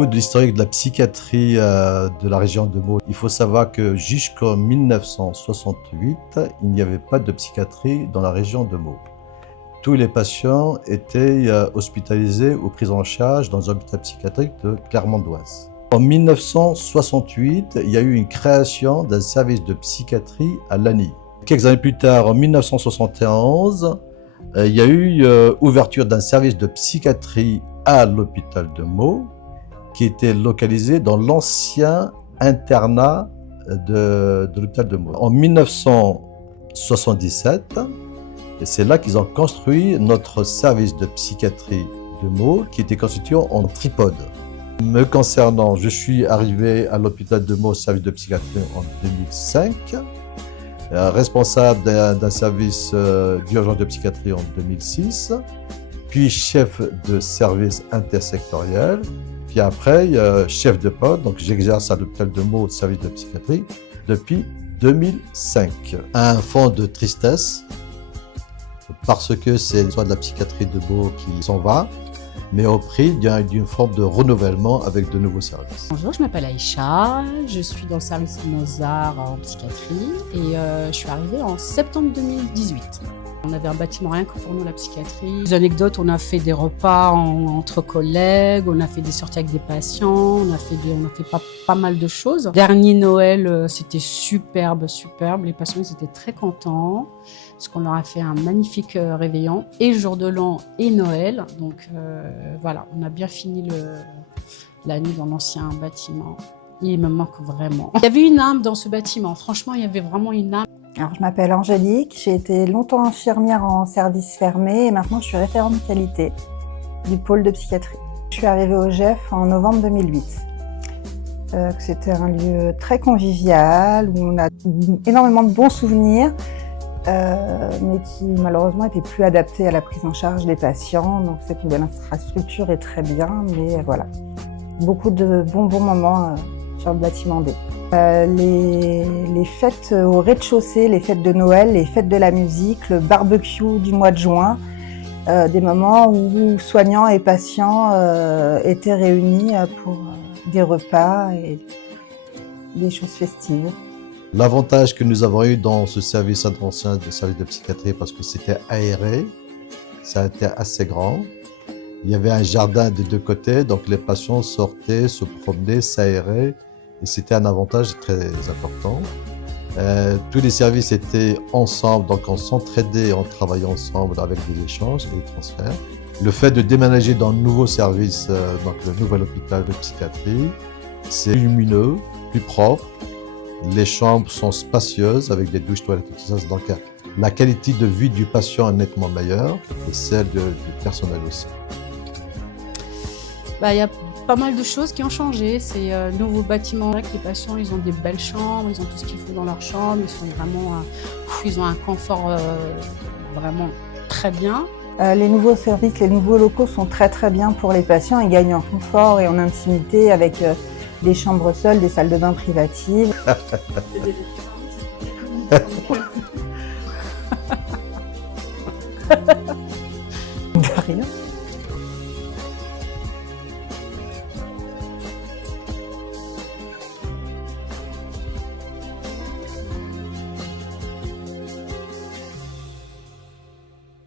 De l'historique de la psychiatrie de la région de Meaux, il faut savoir que jusqu'en 1968, il n'y avait pas de psychiatrie dans la région de Meaux. Tous les patients étaient hospitalisés ou pris en charge dans un hôpital psychiatrique de Clermont-Doise. En 1968, il y a eu une création d'un service de psychiatrie à Lagny. Quelques années plus tard, en 1971, il y a eu ouverture d'un service de psychiatrie à l'hôpital de Meaux, qui était localisé dans l'ancien internat de l'hôpital de Meaux. En 1977, c'est là qu'ils ont construit notre service de psychiatrie de Meaux, qui était constitué en tripode. Me concernant, je suis arrivé à l'hôpital de Meaux, service de psychiatrie en 2005, responsable d'un service d'urgence de psychiatrie en 2006, puis chef de service intersectoriel. Puis après, chef de poste, donc j'exerce à l'hôpital de Meaux, service de psychiatrie, depuis 2005. Un fond de tristesse, parce que c'est soit de la psychiatrie de Meaux qui s'en va, mais au prix d'une forme de renouvellement avec de nouveaux services. Bonjour, je m'appelle Aïcha, je suis dans le service Mozart en psychiatrie et je suis arrivée en septembre 2018. On avait un bâtiment rien que pour nous, la psychiatrie. Des anecdotes, on a fait des repas entre collègues, on a fait des sorties avec des patients, on a fait pas mal de choses. Dernier Noël, c'était superbe. Les patients ils étaient très contents parce qu'on leur a fait un magnifique réveillon et jour de l'an et Noël. Donc voilà, on a bien fini la nuit dans l'ancien bâtiment. Il me manque vraiment. Il y avait une âme dans ce bâtiment, franchement, il y avait vraiment une âme. Alors, je m'appelle Angélique, j'ai été longtemps infirmière en service fermé et maintenant je suis référente qualité du pôle de psychiatrie. Je suis arrivée au GEF en novembre 2008. C'était un lieu très convivial où on a énormément de bons souvenirs, mais qui malheureusement n'était plus adapté à la prise en charge des patients. Donc cette nouvelle infrastructure est très bien, mais voilà, beaucoup de bons moments sur le bâtiment D. Les fêtes au rez-de-chaussée, les fêtes de Noël, les fêtes de la musique, le barbecue du mois de juin, des moments où soignants et patients étaient réunis pour des repas et des choses festives. L'avantage que nous avons eu dans ce service ancien de service de psychiatrie, parce que c'était aéré, ça a été assez grand. Il y avait un jardin des deux côtés, donc les patients sortaient, se promenaient, s'aéraient. Et c'était un avantage très important. Tous les services étaient ensemble, donc on s'entraidait, on travaillait ensemble avec des échanges et des transferts. Le fait de déménager dans le nouveau service, donc le nouvel hôpital de psychiatrie, c'est lumineux, plus propre. Les chambres sont spacieuses avec des douches, toilettes et tout ça. Donc la qualité de vie du patient est nettement meilleure et celle du personnel aussi. Il y a pas mal de choses qui ont changé. C'est un nouveau bâtiment. Les patients, ils ont des belles chambres, ils ont tout ce qu'il faut dans leur chambre. Ils ont un confort vraiment très bien. Les nouveaux services, les nouveaux locaux sont très bien pour les patients. Ils gagnent en confort et en intimité avec des chambres seules, des salles de bain privatives. De rien.